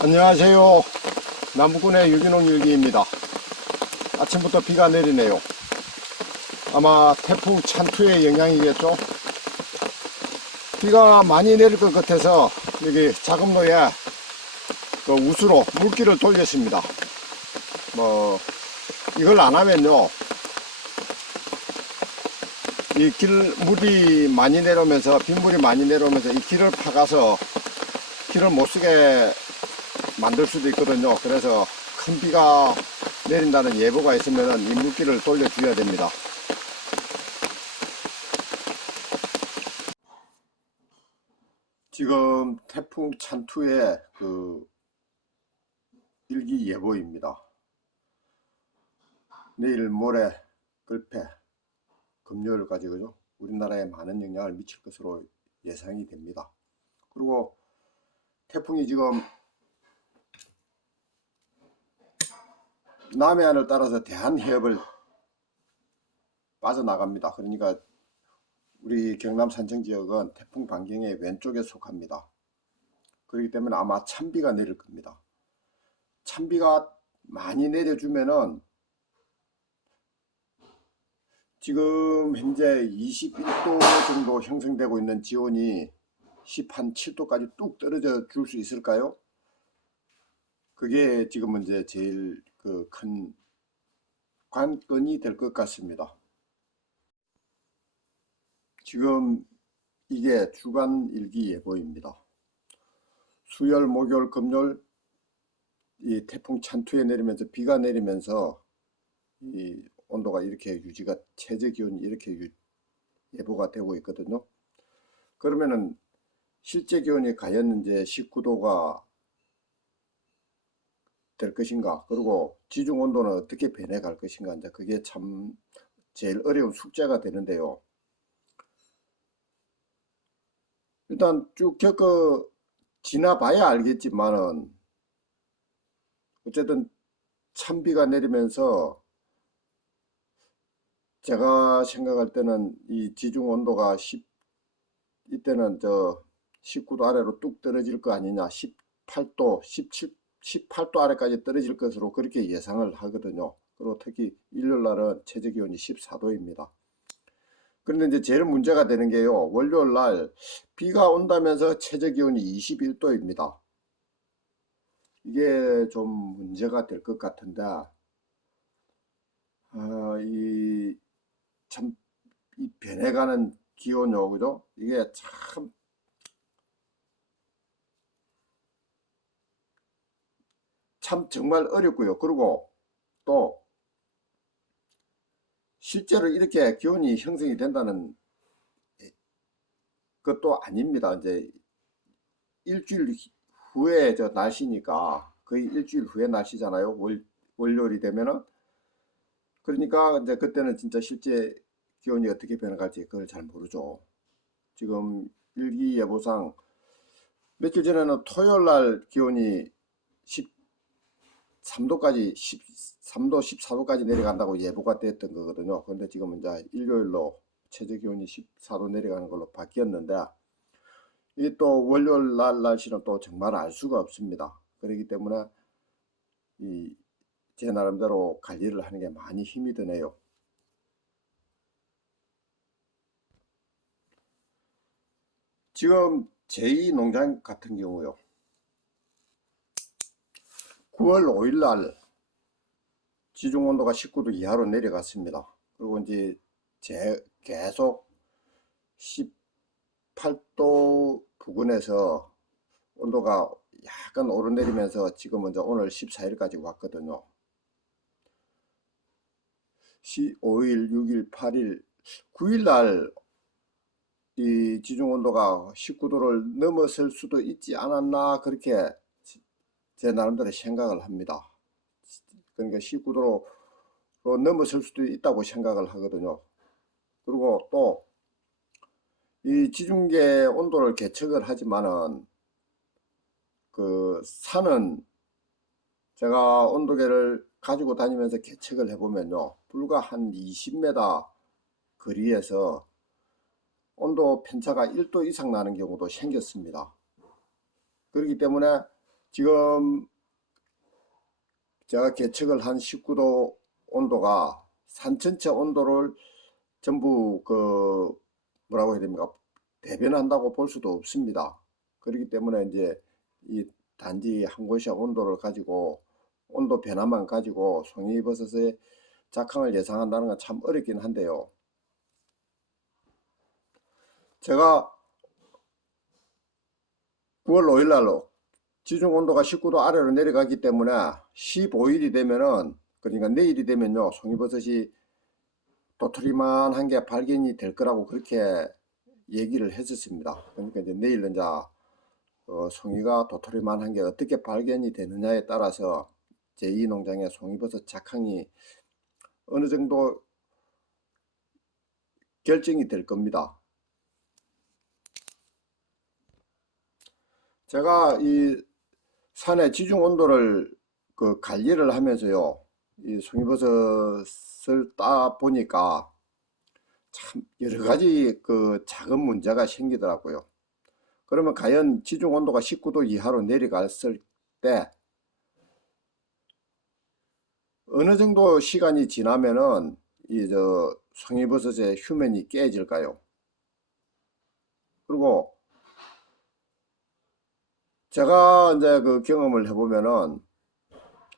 안녕하세요. 남부군의 유기농 일기입니다. 아침부터 비가 내리네요. 아마 태풍 찬투의 영향이겠죠. 비가 많이 내릴 것 같아서 여기 작업로에 그 우수로 물기를 돌렸습니다. 이걸 안 하면요, 이 물이 많이 내려오면서, 빗물이 많이 내려오면서 이 길을 파가서 길을 못 쓰게 만들 수도 있거든요. 그래서 큰 비가 내린다는 예보가 있으면 이 물기를 돌려줘야 됩니다. 지금 태풍 찬투의 그 일기예보입니다. 내일 모레 글패 금요일까지 그죠? 우리나라에 많은 영향을 미칠 것으로 예상이 됩니다. 그리고 태풍이 지금 남해안을 따라서 대한해협을 빠져나갑니다. 그러니까 우리 경남 산청 지역은 태풍 반경의 왼쪽에 속합니다. 그렇기 때문에 아마 찬비가 내릴 겁니다. 찬비가 많이 내려주면은 지금 현재 21도 정도 형성되고 있는 지온이 17도까지 뚝 떨어져 줄 수 있을까요? 그게 지금은 이제 제일 큰 관건이 될 것 같습니다. 지금 이게 주간 일기예보입니다. 수요일, 목요일, 금요일 이 태풍 찬투에 내리면서 비가 내리면서 이 온도가 이렇게 유지가 최저 기온이 이렇게 예보가 되고 있거든요. 그러면은 실제 기온이 과연 이제 19도가 될 것인가, 그리고 지중 온도는 어떻게 변해갈 것인가, 이제 그게 참 제일 어려운 숙제가 되는데요. 일단 쭉 겪어 지나봐야 알겠지만은 어쨌든 찬비가 내리면서 제가 생각할 때는 이 지중 온도가 이때는 19도 아래로 뚝 떨어질 거 아니냐, 18도 18도 아래까지 떨어질 것으로 그렇게 예상을 하거든요. 그리고 특히 일요일 날은 최저 기온이 14도입니다. 그런데 이제 제일 문제가 되는 게요, 월요일 날 비가 온다면서 최저 기온이 21도입니다. 이게 좀 문제가 될 것 같은데, 이 변해가는 기온요, 그죠? 이게 참 정말 어렵고요. 그리고 또 실제로 이렇게 기온이 형성이 된다는 것도 아닙니다. 이제 일주일 후에 날씨니까, 거의 일주일 후에 날씨잖아요. 월요일이 되면은. 그러니까 이제 그때는 진짜 실제 기온이 어떻게 변할지 그걸 잘 모르죠. 지금 일기예보상 며칠 전에는 토요일 날 기온이 13도까지 13도 14도까지 내려간다고 예보가 됐던 거거든요. 그런데 지금 이제 일요일로 최저 기온이 14도 내려가는 걸로 바뀌었는데, 이게 또 월요일 날 날씨는 또 정말 알 수가 없습니다. 그렇기 때문에 제 나름대로 관리를 하는 게 많이 힘이 드네요. 지금 제2농장 같은 경우요, 9월 5일 날 지중 온도가 19도 이하로 내려갔습니다. 그리고 이제 계속 18도 부근에서 온도가 약간 오르내리면서 지금은 이제 오늘 14일까지 왔거든요. 5일, 6일, 8일, 9일 날 이 지중 온도가 19도를 넘어설 수도 있지 않았나, 그렇게 제 나름대로 생각을 합니다. 그러니까 19도로 넘어설 수도 있다고 생각을 하거든요. 그리고 또 이 지중계 온도를 계측을 하지만은 그 산은 제가 온도계를 가지고 다니면서 계측을 해보면요, 불과 한 20m 거리에서 온도 편차가 1도 이상 나는 경우도 생겼습니다. 그렇기 때문에 지금 제가 계측을 한 19도 온도가 산 전체 온도를 전부 그 뭐라고 해야 됩니까? 대변한다고 볼 수도 없습니다. 그렇기 때문에 이제 이 단지 한 곳의 온도를 가지고 온도 변화만 가지고 송이버섯의 작황을 예상한다는 건 참 어렵긴 한데요. 제가 9월 5일 날로 지중 온도가 19도 아래로 내려가기 때문에 15일이 되면은, 그러니까 내일이 되면요, 송이버섯이 도토리만한 게 발견이 될 거라고 그렇게 얘기를 했었습니다. 그러니까 이제 내일은 이제 송이가 도토리만한 게 어떻게 발견이 되느냐에 따라서 제2 농장의 송이버섯 작황이 어느 정도 결정이 될 겁니다. 제가 이 산의 지중 온도를 그 관리를 하면서요, 이 송이버섯을 따 보니까 참 여러 가지 그 작은 문제가 생기더라고요. 그러면 과연 지중 온도가 19도 이하로 내려갔을 때 어느 정도 시간이 지나면은 이 저 송이버섯의 휴면이 깨질까요? 그리고 제가 이제 그 경험을 해보면은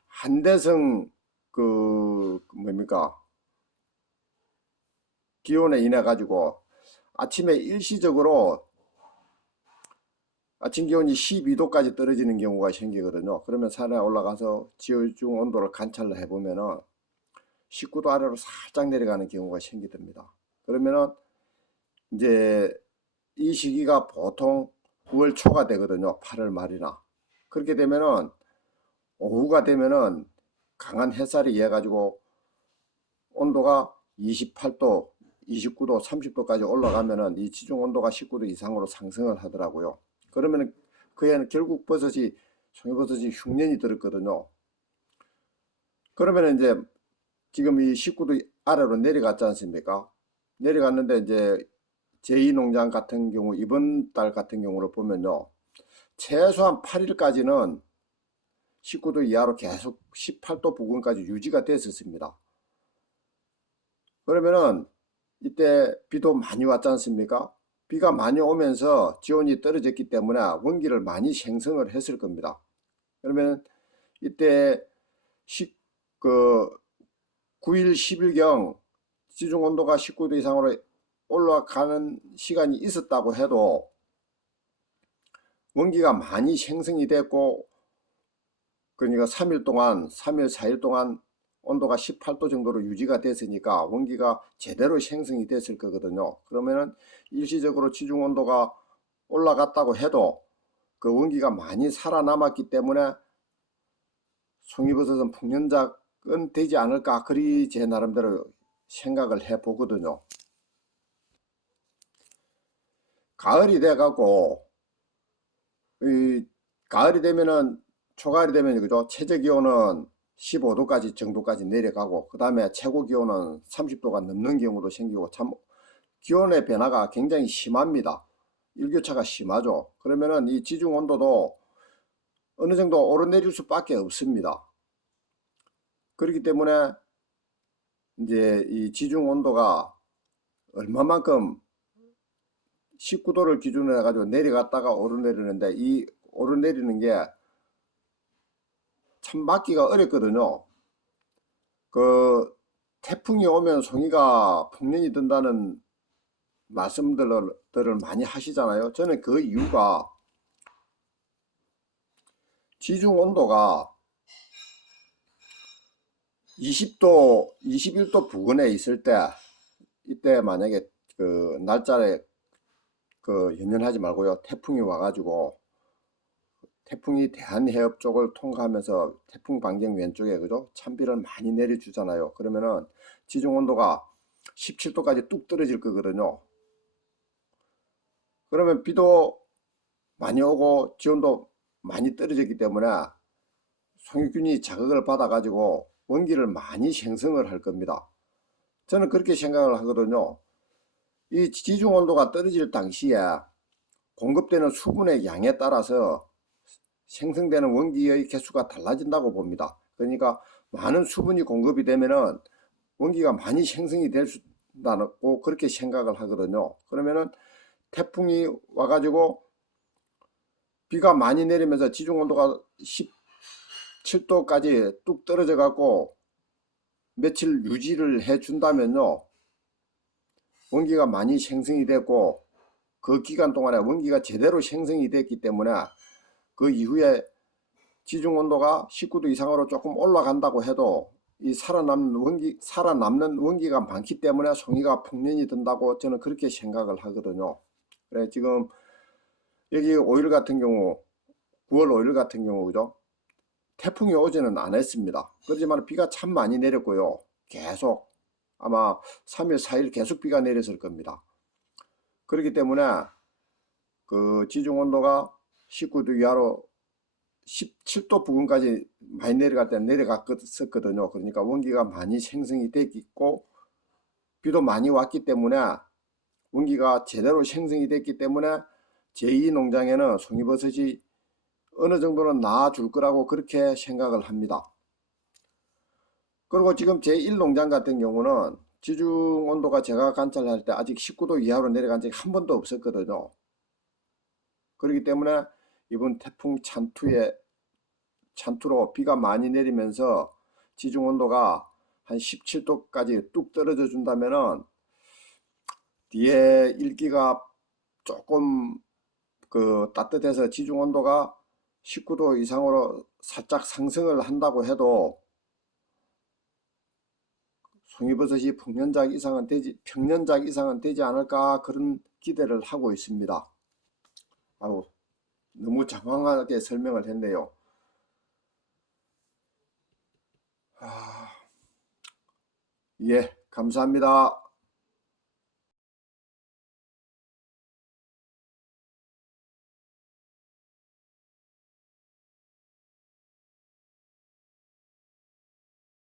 한대성 그 뭡니까 기온에 인해 가지고 아침에 일시적으로 아침 기온이 12도까지 떨어지는 경우가 생기거든요. 그러면 산에 올라가서 지중 온도를 관찰을 해보면은 19도 아래로 살짝 내려가는 경우가 생기답니다. 그러면은 이제 이 시기가 보통 9월 초가 되거든요. 8월 말이나. 그렇게 되면은 오후가 되면은 강한 햇살이 이어 가지고 온도가 28도, 29도, 30도까지 올라가면은 이 지중 온도가 19도 이상으로 상승을 하더라고요. 그러면은 그에는 결국 버섯이 송이버섯이 흉년이 들었거든요. 그러면 이제 지금 이 19도 아래로 내려갔지 않습니까? 내려갔는데 이제 제2 농장 같은 경우 이번 달 같은 경우를 보면요, 최소한 8일까지는 19도 이하로 계속 18도 부근까지 유지가 됐었습니다. 그러면은 이때 비도 많이 왔지 않습니까? 비가 많이 오면서 지온이 떨어졌기 때문에 원기를 많이 생성을 했을 겁니다. 그러면 이때 그 9일, 10일경 지중 온도가 19도 이상으로 올라가는 시간이 있었다고 해도 원기가 많이 생성이 됐고, 그러니까 3일 동안, 3일, 4일 동안 온도가 18도 정도로 유지가 됐으니까 원기가 제대로 생성이 됐을 거거든요. 그러면은 일시적으로 지중 온도가 올라갔다고 해도 그 원기가 많이 살아남았기 때문에 송이버섯은 풍년작은 되지 않을까, 그리 제 나름대로 생각을 해 보거든요. 가을이 돼 갖고 이 가을이 되면은 초가을이 되면 그죠, 최저 기온은 15도까지 정도까지 내려가고 그 다음에 최고 기온은 30도가 넘는 경우도 생기고 참 기온의 변화가 굉장히 심합니다. 일교차가 심하죠. 그러면은 이 지중 온도도 어느 정도 오르내릴 수밖에 없습니다. 그렇기 때문에 이제 이 지중 온도가 얼마만큼 19도를 기준으로 해가지고 내려갔다가 오르내리는데, 이 오르내리는 게 참 막기가 어렵거든요. 그 태풍이 오면 송이가 풍년이 든다는 말씀들을 많이 하시잖아요. 저는 그 이유가 지중 온도가 20도, 21도 부근에 있을 때, 이때 만약에 그 날짜에 그 연연하지 말고요, 태풍이 와가지고 태풍이 대한해협 쪽을 통과하면서 태풍 반경 왼쪽에 그죠, 찬비를 많이 내려주잖아요. 그러면은 지중 온도가 17도까지 뚝 떨어질 거거든요. 그러면 비도 많이 오고 지온도 많이 떨어졌기 때문에 송유균이 자극을 받아 가지고 원기를 많이 생성을 할 겁니다. 저는 그렇게 생각을 하거든요. 이 지중 온도가 떨어질 당시에 공급되는 수분의 양에 따라서 생성되는 원기의 개수가 달라진다고 봅니다. 그러니까 많은 수분이 공급이 되면은 원기가 많이 생성이 될 수있다고 그렇게 생각을 하거든요. 그러면은 태풍이 와가지고 비가 많이 내리면서 지중 온도가 17도까지 뚝 떨어져 갖고 며칠 유지를 해 준다면요, 원기가 많이 생성이 됐고 그 기간 동안에 원기가 제대로 생성이 됐기 때문에 그 이후에 지중 온도가 19도 이상으로 조금 올라간다고 해도 이 살아남는 원기가 많기 때문에 송이가 풍년이 든다고 저는 그렇게 생각을 하거든요. 그래, 지금 여기 5일 같은 경우, 9월 5일 같은 경우, 그죠? 태풍이 오지는 않았습니다. 그렇지만 비가 참 많이 내렸고요. 계속 아마 3일, 4일 계속 비가 내렸을 겁니다. 그렇기 때문에 그 지중 온도가 19도 이하로 17도 부근까지 많이 내려갈 때 내려갔었거든요. 그러니까 원기가 많이 생성이 됐고 비도 많이 왔기 때문에 원기가 제대로 생성이 됐기 때문에 제2 농장에는 송이버섯이 어느 정도는 나아줄 거라고 그렇게 생각을 합니다. 그리고 지금 제1 농장 같은 경우는 지중 온도가 제가 관찰할 때 아직 19도 이하로 내려간 적이 한 번도 없었거든요. 그렇기 때문에 이번 태풍 찬투로 비가 많이 내리면서 지중 온도가 한 17도까지 뚝 떨어져 준다면은 뒤에 일기가 조금 그 따뜻해서 지중 온도가 19도 이상으로 살짝 상승을 한다고 해도 송이버섯이 평년작 이상은 되지 않을까 그런 기대를 하고 있습니다. 아우, 너무 장황하게 설명을 했네요. 예, 감사합니다.